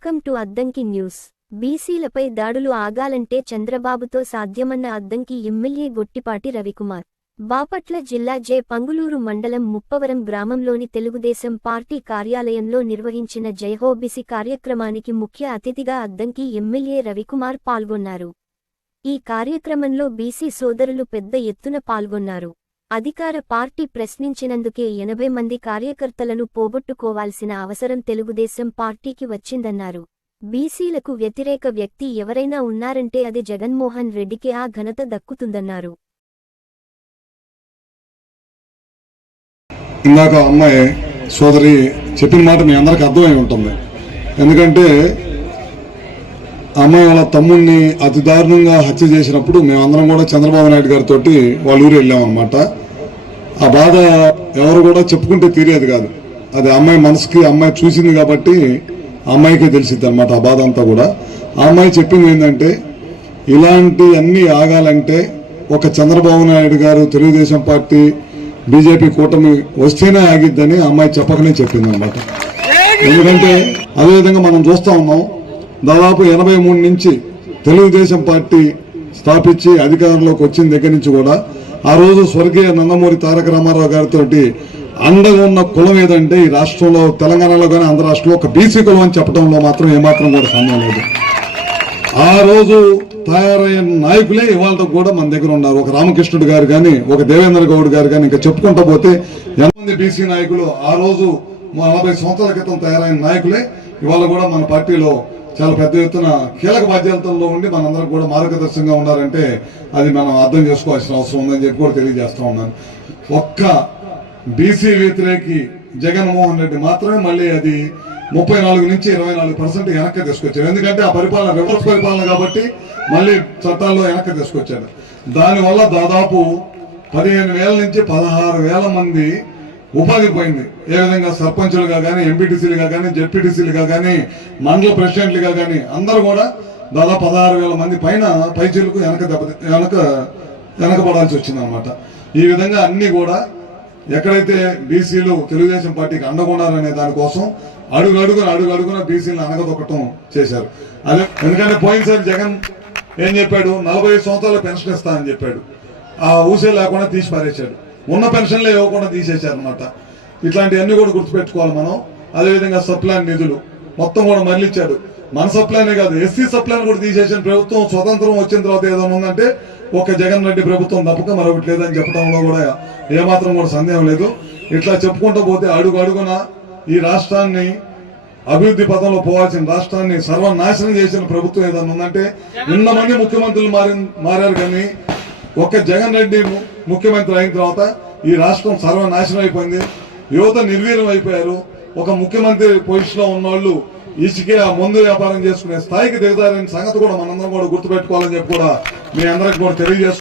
Welcome to Addanki news. బీసీలపై దాడులు ఆగాలంటే చంద్రబాబుతో సాధ్యమన్న అద్దంకి ఎమ్మెల్యే గొట్టిపాటి రవికుమార్. బాపట్ల జిల్లా జే పంగులూరు మండలం ముప్పవరం గ్రామంలోని తెలుగుదేశం పార్టీ కార్యాలయంలో నిర్వహించిన జయహోబిసి కార్యక్రమానికి ముఖ్య అతిథిగా అద్దంకి ఎమ్మెల్యే రవికుమార్ పాల్గొన్నారు. ఈ కార్యక్రమంలో బీసీ సోదరులు పెద్ద ఎత్తున పాల్గొన్నారు. అధికార పార్టీ ప్రశ్నించినందుకే ఎనభై మంది కార్యకర్తలను పోగొట్టుకోవాల్సిన అవసరం తెలుగుదేశం పార్టీకి వచ్చిందన్నారు. బీసీలకు వ్యతిరేక వ్యక్తి ఎవరైనా ఉన్నారంటే అది జగన్మోహన్ రెడ్డికి ఆ ఘనత దక్కుతుందన్నారు. ఇందాక అమ్మాయి సోదరి చెప్పిన మాట మీ అందరికి అర్థమై ఉంటుంది. ఎందుకంటే అమ్మాయి వాళ్ళ తమ్ముడిని అతి దారుణంగా హత్య చేసినప్పుడు మేమందరం కూడా చంద్రబాబు నాయుడు గారితో వాళ్ళ ఊరు వెళ్ళాం ఆ బాధ ఎవరు కూడా చెప్పుకుంటే తీరేది కాదు. అది అమ్మాయి మనసుకి అమ్మాయి చూసింది కాబట్టి అమ్మాయికే తెలిసింది అనమాట ఆ బాధ అంతా కూడా. ఆ అమ్మాయి చెప్పింది ఏంటంటే ఇలాంటి అన్నీ ఆగాలంటే ఒక చంద్రబాబు నాయుడు గారు తెలుగుదేశం పార్టీ బీజేపీ కూటమి వస్తేనే ఆగిద్దని అమ్మాయి చెప్పకనే చెప్పింది అనమాట ఎందుకంటే అదేవిధంగా మనం చూస్తూ ఉన్నాం దాదాపు ఎనభై మూడు నుంచి తెలుగుదేశం పార్టీ స్థాపించి అధికారంలోకి వచ్చిన దగ్గర నుంచి కూడా ఆ రోజు స్వర్గీయ నందమూరి తారక రామారావు గారితో అండగా ఉన్న కులం ఏదంటే ఈ రాష్ట్రంలో తెలంగాణలో కానీ ఆంధ్ర రాష్ట్రంలో ఒక బీసీ కులం అని చెప్పడంలో మాత్రం ఏమాత్రం కూడా సమయం లేదు. ఆ రోజు తయారైన నాయకులే ఇవాళ కూడా మన దగ్గర ఉన్నారు. ఒక రామకృష్ణుడు గారు కానీ ఒక దేవేంద్ర గౌడ్ గారు కానీ ఇంకా చెప్పుకుంటా పోతే ఎంతమంది బీసీ నాయకులు ఆ రోజు నలభై సంవత్సరాల క్రితం తయారైన నాయకులే ఇవాళ కూడా మన పార్టీలో చాలా పెద్ద ఎత్తున కీలక బాధ్యతల్లో ఉండి మనందరం కూడా మార్గదర్శకంగా ఉన్నారంటే అది మనం అర్థం చేసుకోవాల్సిన అవసరం ఉందని చెప్పి కూడా తెలియజేస్తా ఉన్నాను. ఒక్క బీసీ వ్యతిరేకి జగన్మోహన్ రెడ్డి మాత్రమే మళ్ళీ అది ముప్పై నాలుగు నుంచి ఇరవై నాలుగు పర్సెంట్ వెనక్కి తీసుకొచ్చాడు ఎందుకంటే ఆ పరిపాలన రివర్స్ పరిపాలన కాబట్టి మళ్ళీ చట్టాల్లో వెనక్కి తీసుకొచ్చాడు దానివల్ల దాదాపు పదిహేను వేల నుంచి పదహారు వేల మంది ఉపాధి పోయింది. ఏ విధంగా సర్పంచులుగా కానీ ఎంపీటీసీలుగా కానీ జెడ్పీటీసీలుగా కానీ మండల ప్రెసిడెంట్లుగా కానీ అందరూ కూడా దాదాపు పదహారు వేల మంది పైన పైచీలకు వెనక దెబ్బ వెనక వెనకబడాల్సి వచ్చింది అనమాట ఈ విధంగా అన్ని కూడా ఎక్కడైతే బీసీలు తెలుగుదేశం పార్టీకి అండగొన్నారనే దానికోసం అడుగు అడుగున అడుగు అడుగున బీసీలను అనగదొక్కటం చేశారు. అదే ఎందుకంటే పోయినసారి జగన్ ఏం చెప్పాడు? నలభై సంవత్సరాల పెన్షన్ ఇస్తా అని చెప్పాడు. ఆ ఊసే లేకుండా తీసి పారేశాడు. ఉన్న పెన్షన్లే ఇవ్వకుండా తీసేశారు అనమాట ఇట్లాంటివన్నీ కూడా గుర్తుపెట్టుకోవాలి మనం. అదేవిధంగా సప్లాన్ నిధులు. మొత్తం కూడా మళ్ళిచ్చాడు. మన సప్లానే కాదు ఎస్సీ సప్లాన్ కూడా తీసేసిన ప్రభుత్వం స్వతంత్రం వచ్చిన తర్వాత ఏదైనా ఉందంటే ఒక జగన్ రెడ్డి ప్రభుత్వం తప్పక మరొకటి లేదని చెప్పడంలో కూడా ఏమాత్రం కూడా సందేహం లేదు. ఇట్లా చెప్పుకుంటూ పోతే అడుగు అడుగున ఈ రాష్ట్రాన్ని అభివృద్ధి పథంలో పోవాల్సిన రాష్ట్రాన్ని సర్వనాశనం చేసిన ప్రభుత్వం ఏదైనా ఉందంటే ఇంతమంది ముఖ్యమంత్రులు మారి మారారు కానీ ఒక్క జగన్ రెడ్డి ముఖ్యమంత్రి అయిన తర్వాత ఈ రాష్ట్రం సర్వనాశనం అయిపోయింది. యువత నిర్వీర్యం అయిపోయారు. ఒక ముఖ్యమంత్రి పొజిషన్లో ఉన్నోళ్ళు ఇసుకే ఆ మందు వ్యాపారం చేసుకునే స్థాయికి దిగుతారనే సంగతి కూడా మనందరం కూడా గుర్తుపెట్టుకోవాలని చెప్పి కూడా మీ అందరికి కూడా తెలియజేస్తున్నాం.